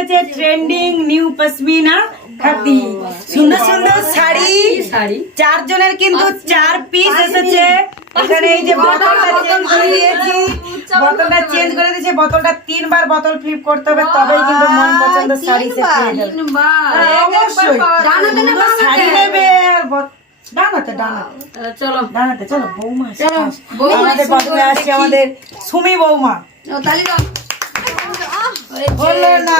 এসেছে trending new pashmina khadi, সুন্দর সুন্দর শাড়ি। চারজনের কিন্তু 4 পিস এসেছে। এখানে এই যে বোতলটা চেঞ্জ করে দিয়েছি, বোতলটা চেঞ্জ করে দিয়েছি। বোতলটা 3 বার বোতল ফ্লিপ করতে হবে, তবেই কিন্তু মন পছন্দ শাড়ি সেট হয়ে যাবে। অবশ্যই শাড়ি নেবে আর ডানাতে ডানাতে চলো বৌমা আমাদের প্রথমে আসছে আমাদের সুমি বৌমা। বললো না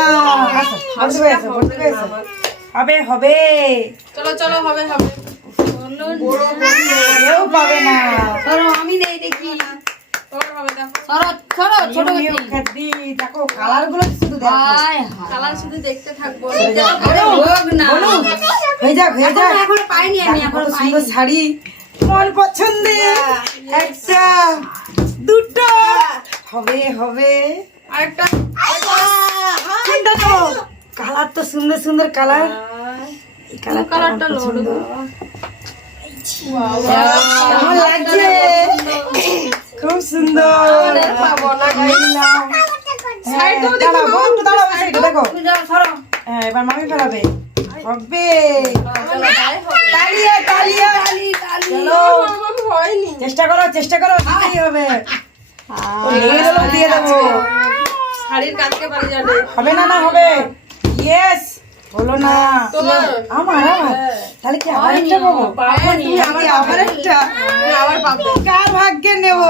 হবে হবে, চলো চলো হবে হবে, কেউ পাবে না। আমি নেই দেখি দেখো কালার গুলো শুধু কালার শুধু দেখতে থাকবো। হয়ে যাক এখনো পাইনি আমি, কত সুন্দর শাড়ি, মন পছন্দের একটা দুটো হবে হবে। আরেকটা কালার তো সুন্দর সুন্দর কালার, এই কালারটা পছন্দ। Wow, কেমন লাগছে? খুব সুন্দর। দেখো হ্যাঁ এবার মামি ফেলাবে, হবে তালিয়া তালিয়া। চলো চেষ্টা করো দিতেই হবে, দিয়ে দেবো। শাড়ির কাছকে পারি যাবে, হবে না হবে। ইয়েস বলো না আমার তাহলে কি আবার একটা পাবো? আবার একটা আবার পাবে। কার ভাগ্যে নেব?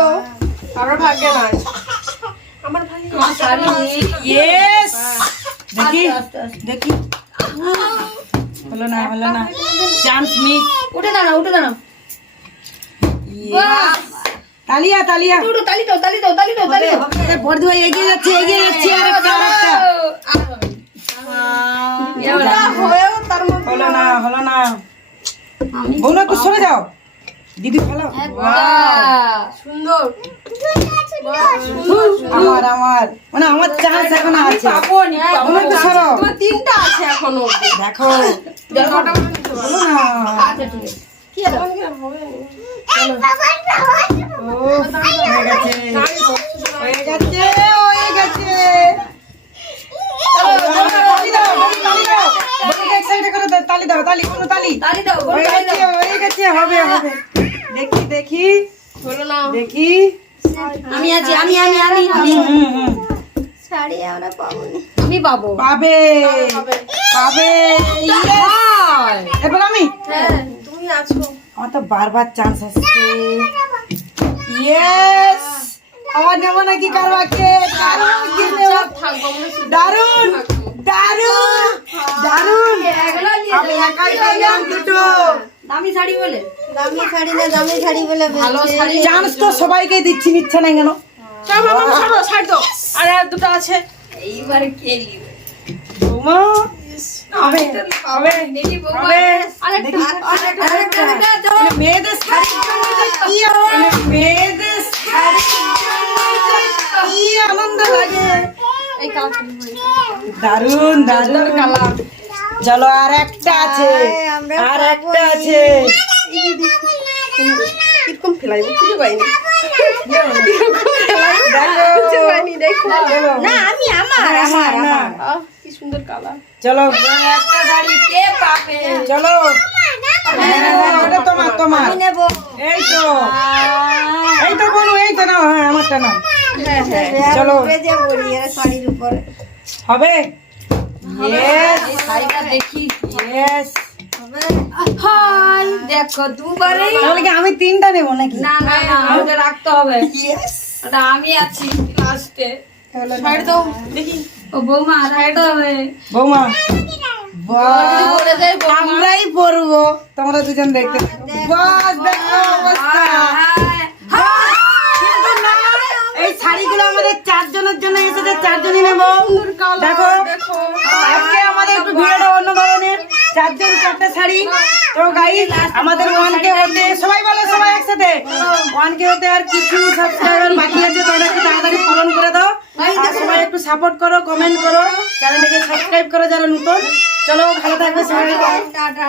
কারোর ভাগ্যে নয়, আমার ভাগ্যে। ইয়েস দেখি দেখি, হলো না চান্স মিস। উঠে দাঁড়াও তালিয়া তালিয়া বর্দি ভাই এগিয়ে যাচ্ছে আরেকটা হলো না বৌনা একটু সরে যাও, দিদি ফেলো। সুন্দর আমার মানে আমার চান্স এখন আছে। বৌনা একটু সরো, তিনটা আছে এখনো, দেখো বলো না। হয়ে গেছে তালি দাও হয়ে গেছে হবে দেখি বলো না। দেখি আমি আছি, আমি শাড়ি আমরা পাবো না, আমি পাবো, পাবে এবার আমি তুমি আছো। আমার তো বারবার চান্স আসছে। ইয়েস আমার নেব নাকি কারবাকে দারুন আমি একাই পেলাম দুটো। দামি শাড়ি বলে ভালো শাড়ি। চান্স তো সবাইকে দিচ্ছি, নিচ্ছে না কেন? ছাড় দাও, আরে আর দুটো আছে, এইবারে কে নিবে? বৌমা হবে মেয়েদের শাড়ির জন্য কি আনন্দ লাগে। দারুন কালার। চলো আর একটা আছে কিরকম ফেলাইবো কিছু পাইনি, কি সুন্দর কালার। চলো একটা শাড়ি কে পাবে? চলো তোমার এই তো বলো, এই তো নাও, হ্যাঁ আমারটা নাও। চলো শাড়ির উপরে হবে। দেখি ইয়েস দেখো দুবারে, তাহলে কি আমি 3টা নেবো নাকি? না ওটা রাখতে হবে। ইয়েস ওটা আমি আছি লাস্টে। ছাড় দাও দেখি, ও বৌমা রাখতে হবে। বৌমা বলে দেয় আমরাই পরবো, তোমরা দুজন দেখতে থাকো। বাস দেখো অবস্থা। কিন্তু না, এই শাড়িগুলো আমাদের 4 জনের জন্য এসেছে, 4 জনই নেবো। দেখো আজকে আমাদের একটু ভিড়টা অন্য ধরনের, 4 জন 4টা শাড়ি। তো গাইস আমাদের 1K হতে সবাই বলো, সবাই একসাথে 1K হতে আর কিছু সাবস্ক্রাইবার বাকি আছে, তোমরা একটু তাড়াতাড়ি পূরণ করে দাও। আর সবাই একটু সাপোর্ট করো, কমেন্ট করো, চ্যানেলটাকে সাবস্ক্রাইব করো যারা নতুন। চলো ভালো থাকবে সবাই, টাটা।